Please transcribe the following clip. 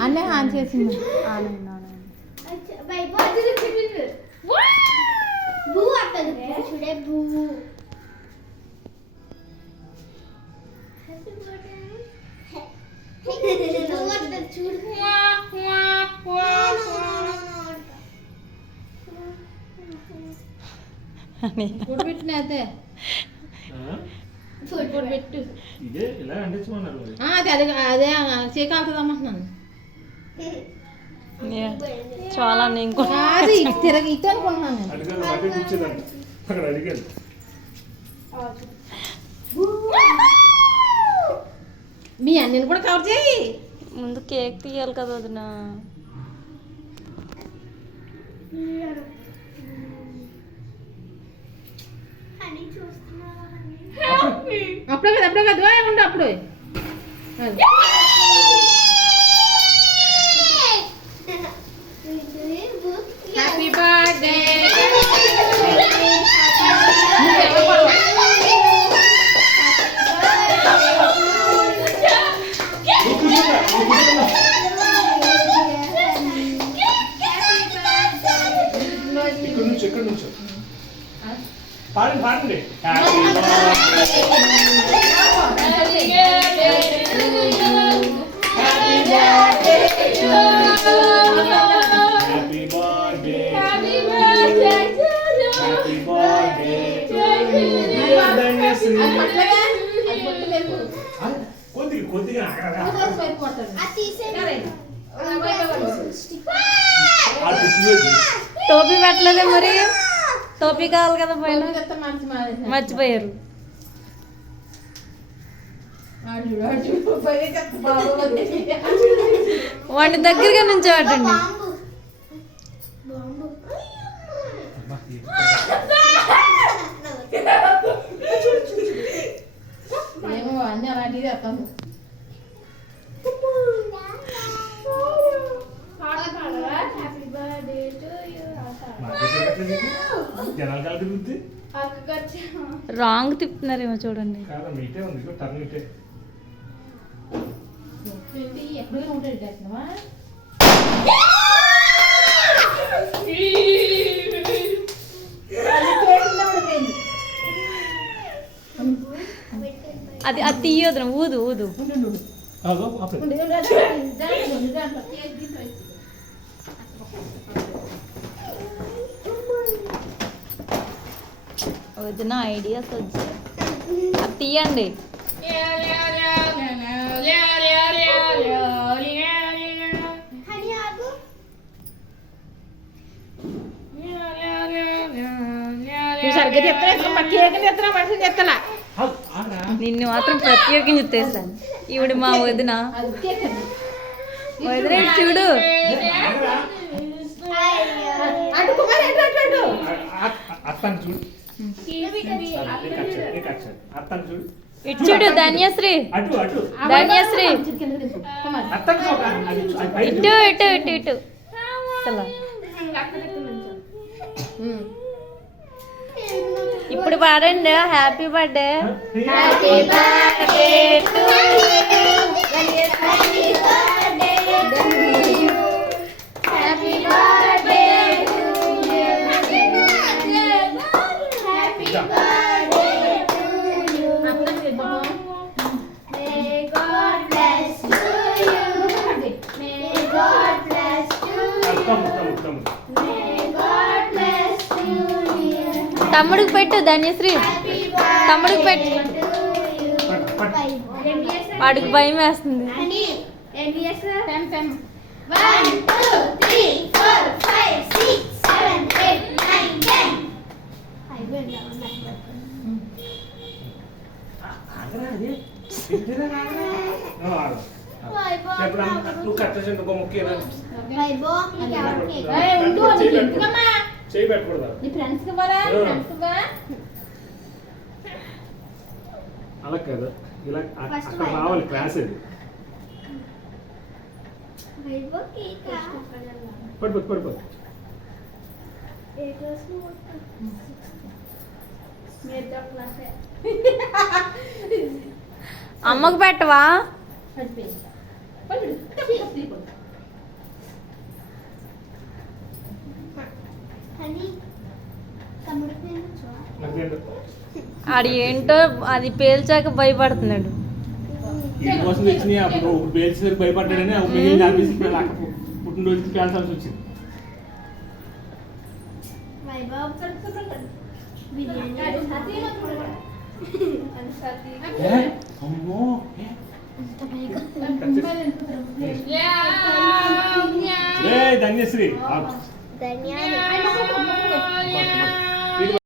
అన్నీ ఆన్ చేసింది పెట్టిన అయితే ఇదే ఇలా అంటించమన్నారు అదే అదే అదే చేయగలుగుతామంటున్నాను చాలా తిరగి ఇటు అనుకుంటున్నాను అక్కడ అడిగాను మీ అన్నని కూడా కవర్ చేయి ముందు కేక్ తీయాలి కదా వదిన అప్పుడే కదా ఉండు అప్పుడు హ్యాపీ బర్త్డే ఇక్కడ నుంచి పాడండి హ్యాపీ కొద్దిగా టోపీ పెట్టలేదే మరి టోపీ కావాలి కదా పైన మర్చిపోయారు వాడి దగ్గరగా నుంచి ఆటండి ఏమో అన్నీ అలాంటివి చేస్తాను రాంగ్ తిప్పుతున్నారేమో చూడండి ఎప్పుడు ఉంటాయి అది అది తీయొద్దు ఊదు ఊదు వదిన ఐడియాస్ వచ్చాయి అది తీయండి సరిగ్గా చెప్తా కేక్ చెప్తున్నా మనిషిని చెప్తున్నా నిన్ను మాత్రం ప్రత్యేకంగా చెప్తాను ఈవిడ మా వదిన వదిన చూడు ఇటు చూడు ధన్యశ్రీ ధన్యశ్రీ ఇటు ఇటు ఇటు ఇటు అసలు ఇప్పుడు పాడండి happy birthday happy birthday to happy birthday తమ్ముడికి పెట్టు ధన్యశ్రీ తమ్ముడికి పెట్టు వాడికి భయం వేస్తుంది అలా కదా ఇలా అక్కడ రావాలి క్లాస్ అది పడిపోతుంది పడిపోతుంది అమ్మకు పెట్టవా ఆడు ఏంటో అది పేల్చాక భయపడుతున్నాడు. ఇంటి కోసం తెచ్చినాయి అప్పుడు ఒకటి పేల్చేసరికి భయపడ్డాడని ఒక మిగిలిన ఆపేసి ఇప్పుడు అక్క పుట్టినరోజుకి పేల్చాల్సి వచ్చింది. అమ్మో ధన్యశ్రీ ధన్యవాదాలు.